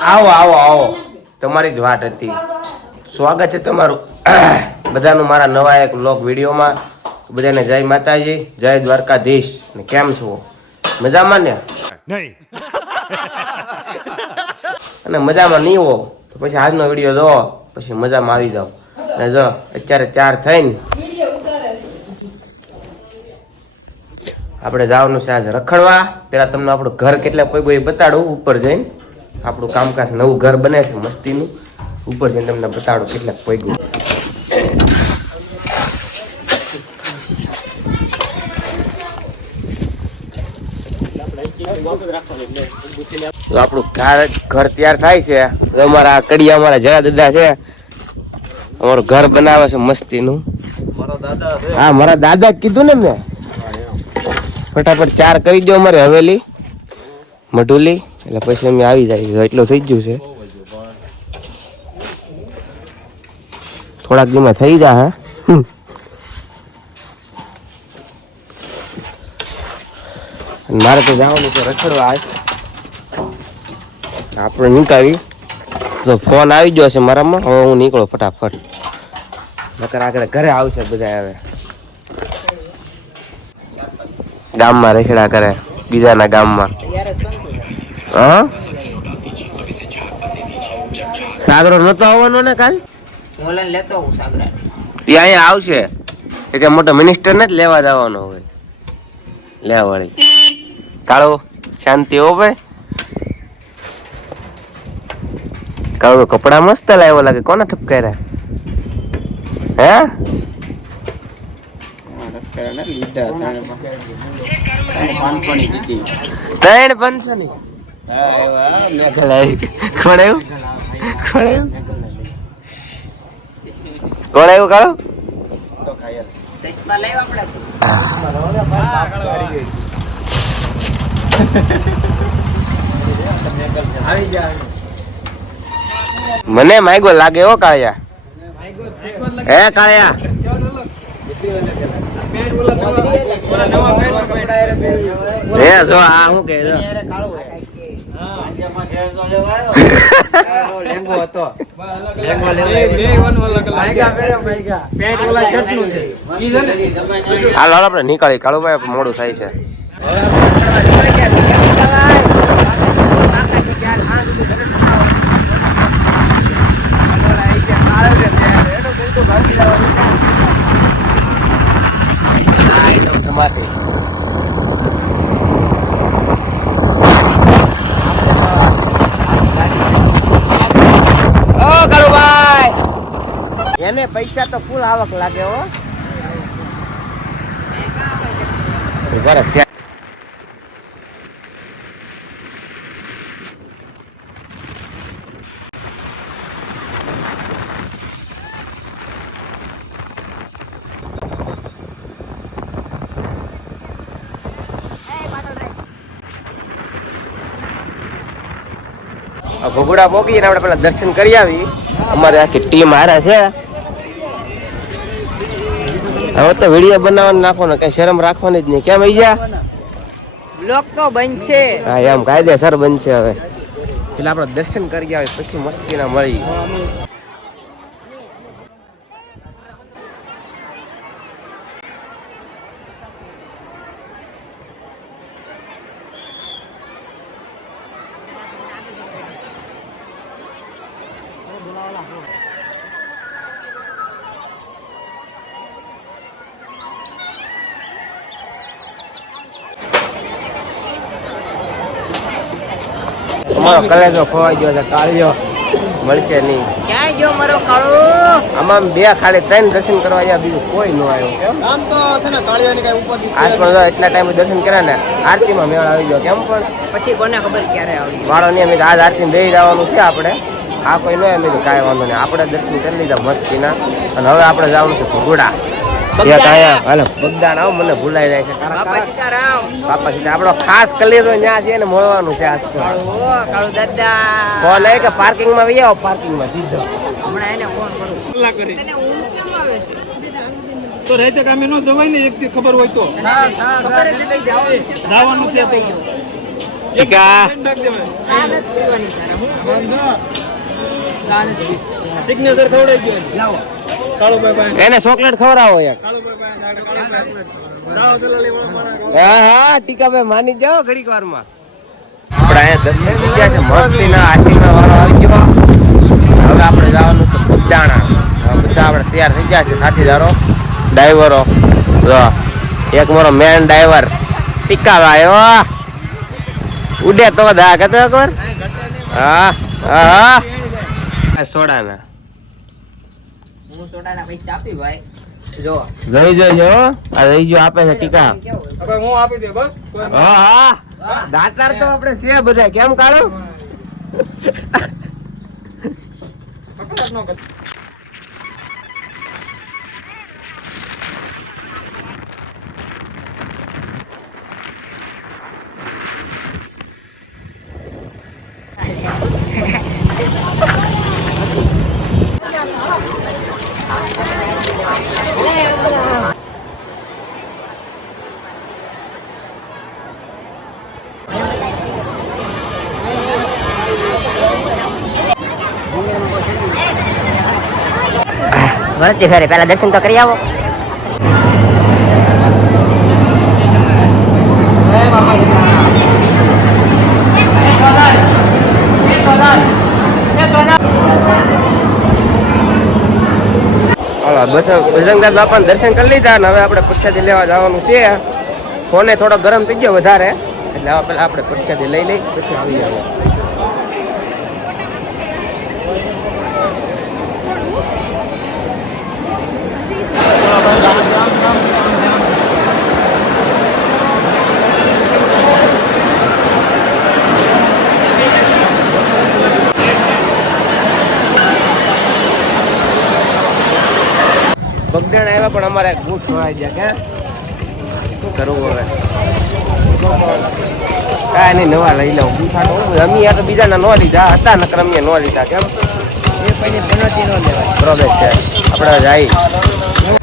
આવો આવો આવો. તમારી જ વાટ હતી. સ્વાગત છે તમારું. બધાનું મારા નવા એક લોક વિડીયોમાં. બધાને જય માતાજી જય દ્વારકાધીશ. ને કેમ છો? મજામાં ને? નહીં. અને મજામાં નહીં હો? તો પછી આજનો વીડિયો જો પછી મજામાં આવી જાઓ. અને જો અત્યારે ચાર થઈને. આપણે જવાનું છે આજે રખડવા. પેલા તમને આપણું ઘર કેટલા પૈગો એ બતાડું ઉપર જઈને. આપણું કામકાજ નવું ઘર બને છે મસ્તીનું. ઉપર જઈને તમને બતાડો કેટલાક પૈગું. તો આપણું ઘર ઘર તૈયાર થાય છે. અમારા કડિયા અમારા જરા દાદા છે. અમારું ઘર બનાવે છે મસ્તીનું. હા મારા દાદા જ કીધું ને મેં. ફટાફટ ચાર કરી દો અમારે હવેલી. મઢુલી. એટલે પછી અમે આવી જાય એટલું થઈ ગયું છે. થોડાક દીમાં થઈ જા, હા. મારે તો જવાનું છે રખડવા આજ. આપણે નીકળી. તો ફોન આવી ગયો છે મારામાં. હવે હું નીકળો ફટાફટ. નકર આગળ ઘરે આવશે બધા હવે. ગામમાં રખડા કરે. બીજાના ગામમાં. હા? સાગરો નતો આવવાનો ને કાલ? હું લેતો હું સાગરા એ અહીંયા આવશે. કે મોટો મિનિસ્ટર ને જ લેવા જવાનો હોય. લેવા વળી. કાળો શાંતિ હો ભાઈ. કાળો કપડા મસ્ત લાવ્યો લાગે. કોને ઠપકાર્યા હે? ત્રણ પંચો ની. કોણ આવ્યું કોણ કાળો મને માયગો લાગે હો, કાળિયા. હે કાળિયા? હે, જો આ શું કે જો હાલ હાલ આપણે નીકળી. કાળુભાઈ મોડું થાય છે તમારે ઓ કાળુભાઈ એને પૈસા તો ફૂલ આવક લાગે હો. ઘોઘડા પોગીને આપણે પેલા દર્શન કરી આવી. અમારે આખી ટીમ હારા છે. હવે તો વીડિયો બનાવવાનો નાખો ને કઈ શરમ રાખવાની જ નહીં. કેમ ઈજા? બ્લોક તો બંધ છે હા એમ કાયદેસર બનશે હવે. એટલે આપણે દર્શન કરી આવી પછી મસ્તીના મળી. અમારો કલેજો ખોવાઈ ગયો છે કાળિયો મળશે નહીં. ક્યાં ગયો મારો કાળો? આમાં બે ખાલી ત્રણ દર્શન કરવા ગયા બીજું કોઈ ન આવ્યું. કેમ? આમ તો છે ને કાળિયાની કઈ ઉપાધિ આજ પણ એટલા ટાઈમે દર્શન કર્યા ને આરતીમાં મેળ આવી ગયો. કેમ પણ? પછી કોને ખબર ક્યારે આવી વાળો નહીં અમે આજ આરતી બે જવાનું છે આપણે. આ કોઈ ન એમ કાંઈ વાંધો નહીં. આપણે દર્શન કરી લીધા મસ્તીના. અને હવે આપણે જવાનું છે ભગોડા. ત્યાં કાંઈ હાલે. બગદાણ આવો મને ભૂલાઈ જાય છે. બાપા સીતારામ. બાપા સીધા આપણો ખાસ કલેજો ત્યાં છે ને મળવાનું છે આજ તો. કાળો કાળો દાદા. ફોન આવી કે પાર્કિંગમાં આવો? પાર્કિંગમાં સીધો. હમણાં એને ફોન કરું. કલાક કરી. તને ઊંઘ કેમ આવે છે? તો રહેતે કામે ન જવાય ને એક દી ખબર હોય તો. જવાનું છે જવાનું છે તો. ટીકા. આ નથી પીવાની તારે હું? સિગ્નેચર ખવડાવી ગયો લાવો. એને ચોકલેટ ખવડાવો. હા હા ટીકાભાઈ માની જાઓ ઘડીક વારમાં. આપણે અહીંયા દર્શન થઈ ગયા છે. મસ્તીના આશીર્વાદ વાળો આવી ગયો. હવે આપણે જવાનું છે હવે બધા આપણે તૈયાર થઈ ગયા છે. સાથીદારો ડ્રાઈવરો એક મારો મેન ડ્રાઈવર ટીકાભાઈ ઓ ઉડે તો દા કહેતો એકવાર હા હા હા. આ સોડાના હું સોડાના પૈસા આપી ભાઈ. જો. લઈ જજો આ રહી જો આપે છે ટીકા. હવે હું આપી દે બસ. હા હા. દાતાર તો આપણે છે બધા. કેમ કાઢો? વળતી ફેરે. પેલા દર્શન તો કરી આવો. બજરંગદાસ બાપાને દર્શન કરી લીધા ને હવે આપણે પ્રસાદી લેવા જવાનું છે. ફોને થોડો ગરમ થઈ ગયો વધારે. એટલે પેલા આપણે પ્રસાદી લઈ લઈ, પછી આવી જાવ બગદાણ આવ્યા પણ અમારે બૂટ ખોવાઈ ગયા કે? કરવું હવે. કાંઈ નહીં નવા લઈ લઉં. ગુફા તો અમે તો બીજાના ન લીધા હતા નકર અમે ન લીધા કેમ? એ કોઈને પનોતી ન લેવાય. બરોબર છે. આપણે જાય.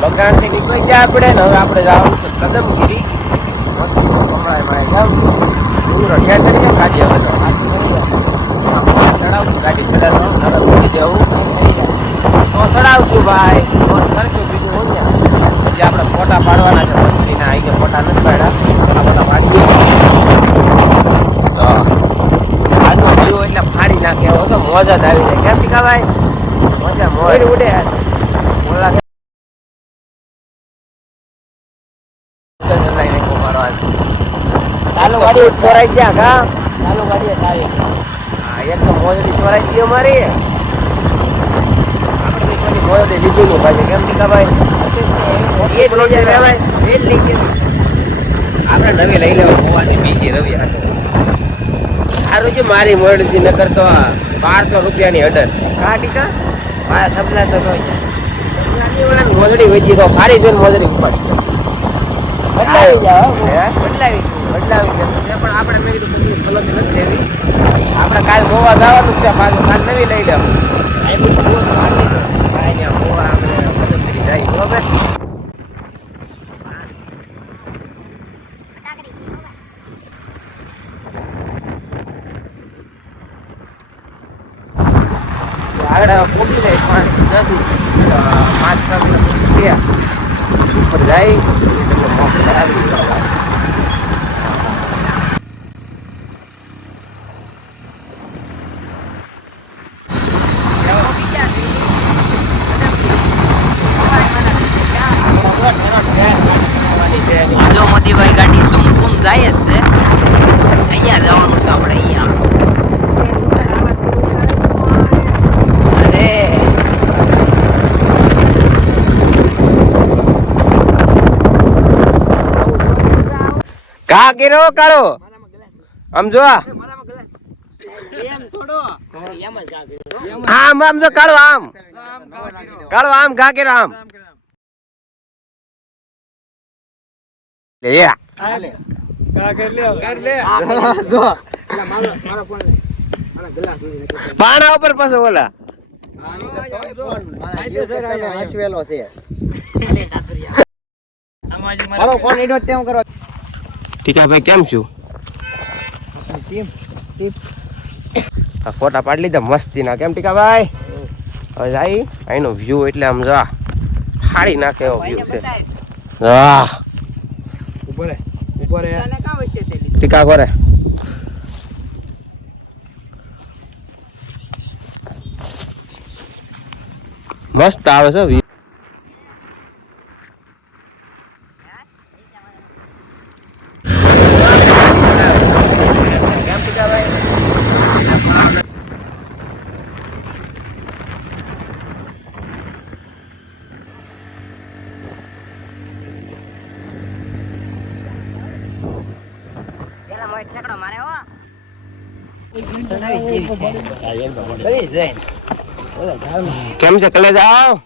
બગાડથી નીકળી ગયા આપણે ને હવે આપણે જવાનું છે કદમગીરી. મસ્ત કમળાએ માય જાવ દૂર અઠ્યા છે ને ગાડી ગાડી ચડાવવાનું નરમ મૂકી દેવું. તો ચડાવશું ભાઈ. બસ કરશું બીજું હું ને. પછી આપણે ફોટા પાડવાના છે. મસ્તીના આવી ગયા ફોટા નથી પાડ્યા. ફોટા પાડીએ તો આજનો વ્યૂ એટલે ફાડી નાખે એવો તો મોજ જ આવી જાય. કેમ ટીકા ભાઈ મજા. મોજ ઉડે ઓલા ચાલુ ગાડી ચોરાઈ ગયા કા ચાલુ ગાડી સારી હા એક તો મોજડી ચોરાઈ ગયો મારી આપણે કોઈ મોજડી લીધી નહીં પાછી. કેમ કે ભાઈ? એ જ જાય ભાઈ એ જ લઈ ગયા આપણે નવી લઈ લેવા હોવાની બીજી રવિ હાટો. સારું છે મારી મોજડી નગર તો બારસો રૂપિયાની અડર હા ટીકા? મારા સપના તો મોજડી વેચી તો ફારી છે મોજડી ઉપાડી. બદલાવી હે? બદલાવી બદલાવી ગયા. છે પણ આપણે મેં કીધું કોઈ ફલક નથી લેવી આપણે કાલ ગોવા જવાનું છે પાછું કાલ નવી લઈ લેવું. કાંઈ આપણે મદદ કરી જાય, બરોબર? આગળ પહોંચી જાય પાંચ નથી પાંચ, છ કિલોમીટર ઉપર જાય એટલે મોકલ આવી જો ગાડી સુમ સુમ જાય જ છે. અહીંયા જવાનું છે આપણે અહીંયા. કા કેરો કાળો? આમ જ આમ આમ જો કાળો આમ. કાળો આમ ઘા કેરો આમ? લે યા. કા કર લે. કર લે. પાણા ઉપર પાછો ઓલા. ટીકા ભાઈ કેમ છું? આ ફોટા પાડી લીધા મસ્તી ના કેમ ટીકા ભાઈ હવે જાય. અહીંનો વ્યૂ એટલે આમ જા હાડી નાખે એવો વ્યૂ છે. વાહ. ઉપર ઉપર? ટીકા કરે. મસ્ત આવે છે કેમ છે કલે જાઓ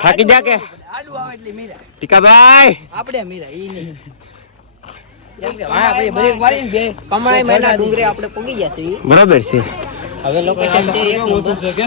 થાકી જા કે? ટીકાભાઈ. આપણે પોગી ગયા છીએ. બરાબર છે. હવે લોકેશન છે એક નંબર. છે કે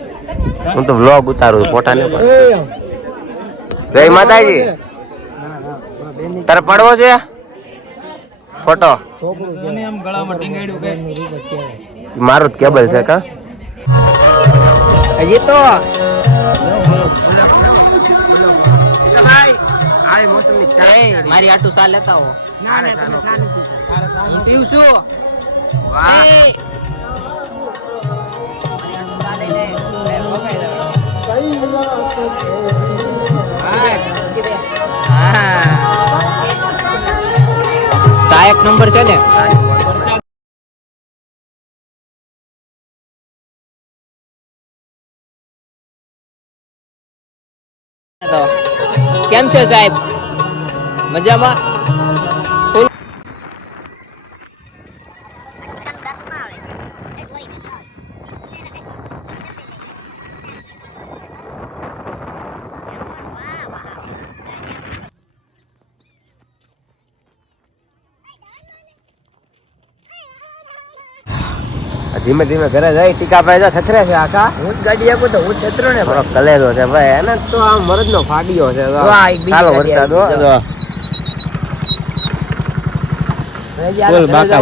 હું તો વ્લોગ ઉતારું ફોટા ને જય માતાજી. તારે પડવો છે? ફોટો. મારું જ કેબલ છે કા? હજી તો. મારી આટું સા લેતા હો હું પીવું છું. એ. હા. નંબર છે ને કેમ છે સાહેબ મજામાં ધીમે ધીમે ઘરે જાય ટીકા ભાઈ તો છત્રે છે આખા. હું જ ગાડી આપું તો હું છત્રો ને થોડો કલેજો છે ભાઈ એને તો આમ મરદ નો ફાડ્યો છે. ચાલો વરસાદ. બોલ બાકા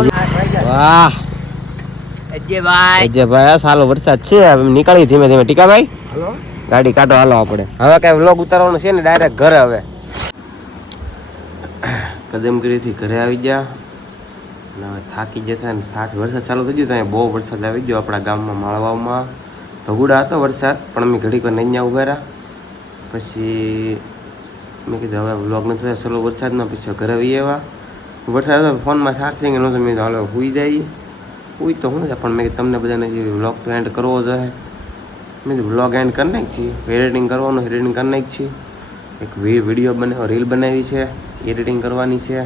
વાહ. અજયભાઈ જે ભાઈ આ સાલો વરસાદ છે હવે નીકળી ધીમે ધીમે. ટીકા ભાઈ? ગાડી કાઢો હાલો આપણે. હવે કઈ વ્લોગ ઉતારવાનું છે ને ડાયરેક્ટ ઘરે હવે. કદમગીરીથી ઘરે આવી ગયા. અને થાકી જતા ને સાઠ વરસાદ ચાલુ થઈ ગયો તો બહુ વરસાદ આવી ગયો આપણા ગામમાં માળવામાં ભગુડા હતો વરસાદ, પણ અમે ઘડીક વાર નહીં ઊભા રહ્યા. પછી મેં કીધું હવે વ્લોગ નથી થયો સલો વરસાદમાં, પછી ઘરે આવી આવ્યા. વરસાદ હતો, ફોનમાં ચાર્જિંગ નહોતું મેં હાલો સુઈ જાય. સુઈ તો હું પણ મેં તમને બધાને જે વ્લોગ તો એન્ડ કરવો જોઈએ મેં કીધું વ્લોગ એન્ડ કરી નાખ છીએ એડિટિંગ કરવાનું એડિટિંગ કરી નાખ છીએ એક વીડિયો બનાવ્યો રીલ બનાવી છે એડિટિંગ કરવાની છે.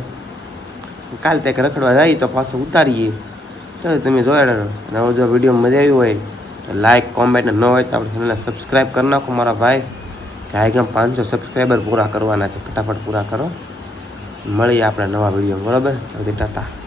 કાલ તે રખડવા જાય તો પાછું ઉતારીએ. તો તમે જોયા અને હવે જો વીડિયો મજા આવી હોય, તો લાઇક કોમેન્ટ ન હોય તો આપણે ચેનલને સબસ્ક્રાઈબ કરી નાખો મારા ભાઈ. કે આઈગમ પાંચસો સબસ્ક્રાઈબર પૂરા કરવાના છે. ફટાફટ પૂરા કરો. મળીએ આપણે નવા વીડિયો બરાબર? હવે ટાટા.